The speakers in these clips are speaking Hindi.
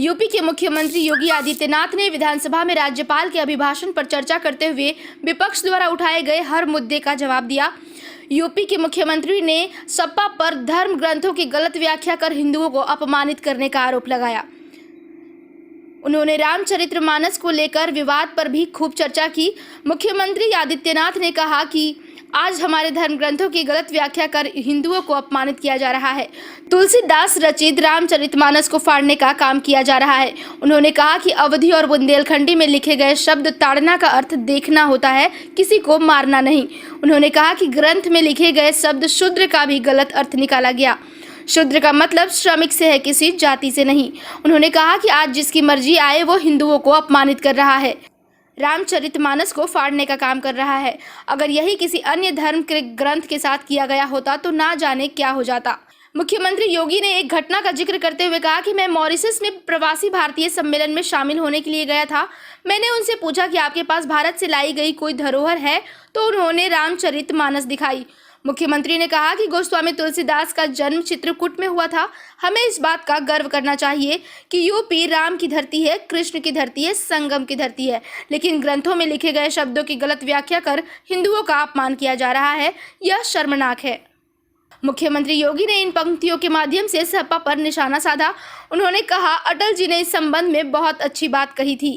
यूपी के मुख्यमंत्री योगी आदित्यनाथ ने विधानसभा में राज्यपाल के अभिभाषण पर चर्चा करते हुए विपक्ष द्वारा उठाए गए हर मुद्दे का जवाब दिया। यूपी के मुख्यमंत्री ने सपा पर धर्म ग्रंथों की गलत व्याख्या कर हिंदुओं को अपमानित करने का आरोप लगाया। उन्होंने रामचरितमानस को लेकर विवाद पर भी खूब चर्चा की। मुख्यमंत्री आदित्यनाथ ने कहा कि आज हमारे धर्म ग्रंथों की गलत व्याख्या कर हिंदुओं को अपमानित किया जा रहा है। तुलसीदास रचित रामचरितमानस को फाड़ने का काम किया जा रहा है। उन्होंने कहा कि अवधी और बुंदेलखंडी में लिखे गए शब्द ताड़ना का अर्थ देखना होता है, किसी को मारना नहीं। उन्होंने कहा कि ग्रंथ में लिखे गए शब्द शूद्र का भी गलत अर्थ निकाला गया। शूद्र का मतलब श्रमिक से है, किसी जाति से नहीं। उन्होंने कहा कि आज जिसकी मर्जी आए वो हिंदुओं को अपमानित कर रहा है, रामचरितमानस को फाड़ने का काम कर रहा है। अगर यही किसी अन्य धर्म के ग्रंथ के साथ किया गया होता तो ना जाने क्या हो जाता। मुख्यमंत्री योगी ने एक घटना का जिक्र करते हुए कहा कि मैं मॉरिशस में प्रवासी भारतीय सम्मेलन में शामिल होने के लिए गया था। मैंने उनसे पूछा कि आपके पास भारत से लाई गई कोई धरोहर है, तो उन्होंने रामचरितमानस दिखाई। मुख्यमंत्री ने कहा कि गोस्वामी तुलसीदास का जन्म चित्रकूट में हुआ था। हमें इस बात का गर्व करना चाहिए कि यूपी राम की धरती है, कृष्ण की धरती है, संगम की धरती है। लेकिन ग्रंथों में लिखे गए शब्दों की गलत व्याख्या कर हिंदुओं का अपमान किया जा रहा है, यह शर्मनाक है। मुख्यमंत्री योगी ने इन पंक्तियों के माध्यम से सपा पर निशाना साधा। उन्होंने कहा, अटल जी ने इस संबंध में बहुत अच्छी बात कही थी।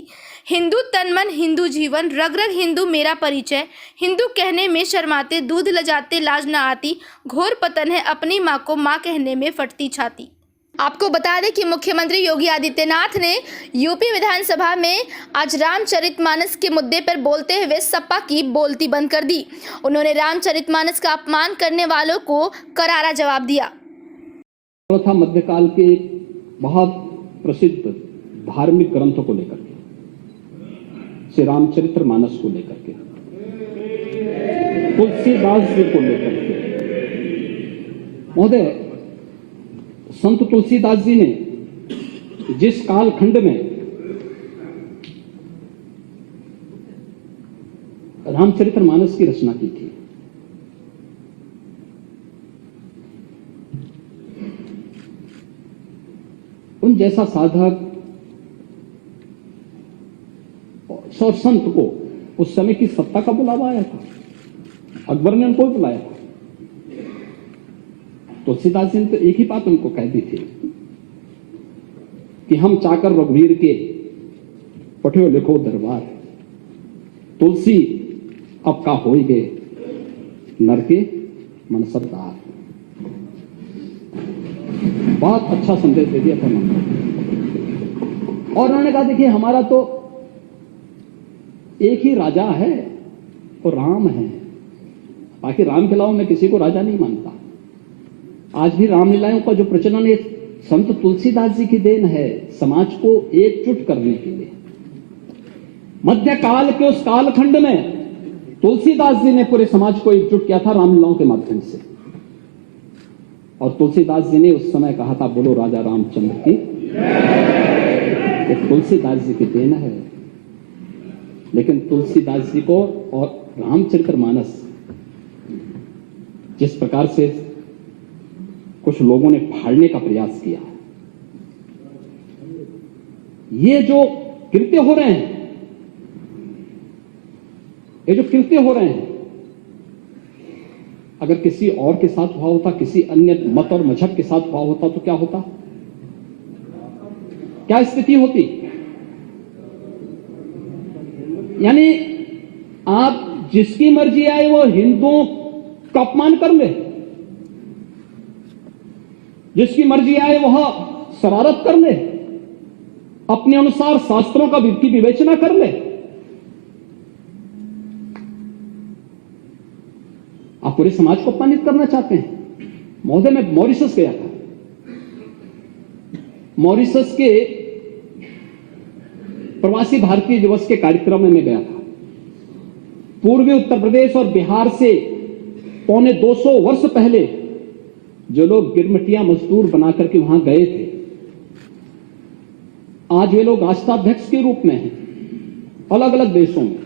हिंदू तन मन, हिंदू जीवन, रग रग हिंदू मेरा परिचय। हिंदू कहने में शर्माते, दूध लजाते लाज न आती। घोर पतन है अपनी माँ को माँ कहने में फटती छाती। आपको बता दें कि मुख्यमंत्री योगी आदित्यनाथ ने यूपी विधानसभा में आज रामचरितमानस के मुद्दे पर बोलते हुए सपा की बोलती बंद कर दी। उन्होंने रामचरितमानस का अपमान करने वालों को करारा जवाब दिया। था मध्यकाल के बहुत प्रसिद्ध धार्मिक ग्रंथों को लेकर के, श्री रामचरितमानस को लेकर के, तुलसीदास जी को लेकर के। महोदय, संत तुलसीदास जी ने जिस कालखंड में रामचरितमानस की रचना की थी, उन जैसा साधक और संत को उस समय की सत्ता का बुलावा आया था। अकबर ने उनको बुलाया था। तुलसीदास जी ने तो एक ही बात उनको कह दी थी कि हम चाकर रघुवीर के पठियो लिखो दरबार, तुलसी अब का हो गए नर के मन सरदार। बहुत अच्छा संदेश दे दिया था उन्होंने। और उन्होंने कहा, देखिए हमारा तो एक ही राजा है, वो राम है। बाकी राम के अलावा मैं किसी को राजा नहीं मानता। आज भी रामलीलाओं का जो प्रचलन है संत तुलसीदास जी की देन है, समाज को एकजुट करने के लिए। मध्यकाल के उस कालखंड में तुलसीदास जी ने पूरे समाज को एकजुट किया था रामलीलाओं के माध्यम से। और तुलसीदास जी ने उस समय कहा था, बोलो राजा रामचंद्र की। तुलसीदास जी की देन है। लेकिन तुलसीदास जी को और रामचरितमानस जिस प्रकार से कुछ लोगों ने फाड़ने का प्रयास किया, ये जो कृत्य हो रहे हैं, अगर किसी और के साथ हुआ होता, किसी अन्य मत और मजहब के साथ हुआ होता तो क्या होता, क्या स्थिति होती? यानी आप जिसकी मर्जी आए वो हिंदुओं का अपमान कर ले, जिसकी मर्जी आए वह शरारत कर ले, अपने अनुसार शास्त्रों का की विवेचना कर ले। आप पूरे समाज को अपमानित करना चाहते हैं। महोदय, मैं मॉरिशस गया था। मॉरिशस के प्रवासी भारतीय दिवस के कार्यक्रम में मैं गया था। पूर्वी उत्तर प्रदेश और बिहार से पौने 200 वर्ष पहले जो लोग गिरमिटिया मजदूर बनाकर के वहां गए थे, आज वे लोग राष्ट्राध्यक्ष के रूप में हैं अलग अलग देशों में।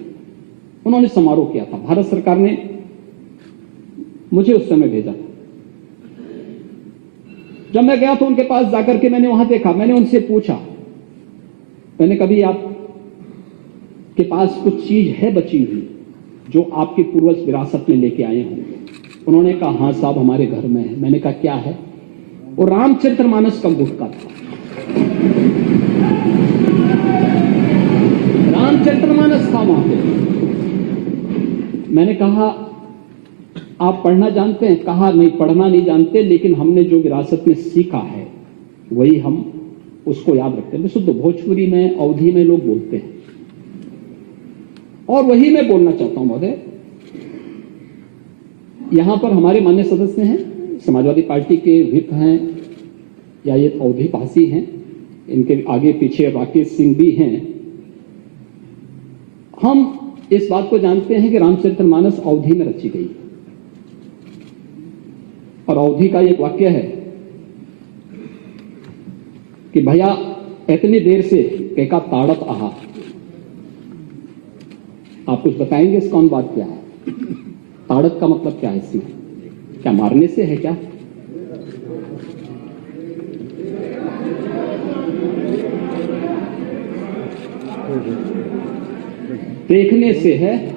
उन्होंने समारोह किया था। भारत सरकार ने मुझे उस समय भेजा था। जब मैं गया तो उनके पास जाकर के मैंने वहां देखा, मैंने उनसे पूछा मैंने कभी आप के पास कुछ चीज है बची हुई जो आपके पूर्वज विरासत में लेके आए होंगे? उन्होंने कहा हाँ साहब हमारे घर में है। मैंने कहा क्या है? वो रामचरितमानस का गुटका था। रामचरितमानस था वहां पे। मैंने कहा आप पढ़ना जानते हैं? कहा नहीं, पढ़ना नहीं जानते, लेकिन हमने जो विरासत में सीखा है वही हम उसको याद रखते हैं। शुद्ध भोजपुरी में, अवधी में लोग बोलते हैं और वही मैं बोलना चाहता हूं महोदय। यहां पर हमारे मान्य सदस्य हैं, समाजवादी पार्टी के व्हिप हैं या ये अवधी भाषी हैं, इनके आगे पीछे राकेश सिंह भी हैं। हम इस बात को जानते हैं कि रामचरितमानस अवधी में रची गई और अवधी का एक वाक्य है कि भैया इतनी देर से केका ताड़त आहा। आप कुछ बताएंगे इसका अनुवाद क्या है? ताड़त का मतलब क्या है इसमें? क्या मारने से है क्या? देखने से है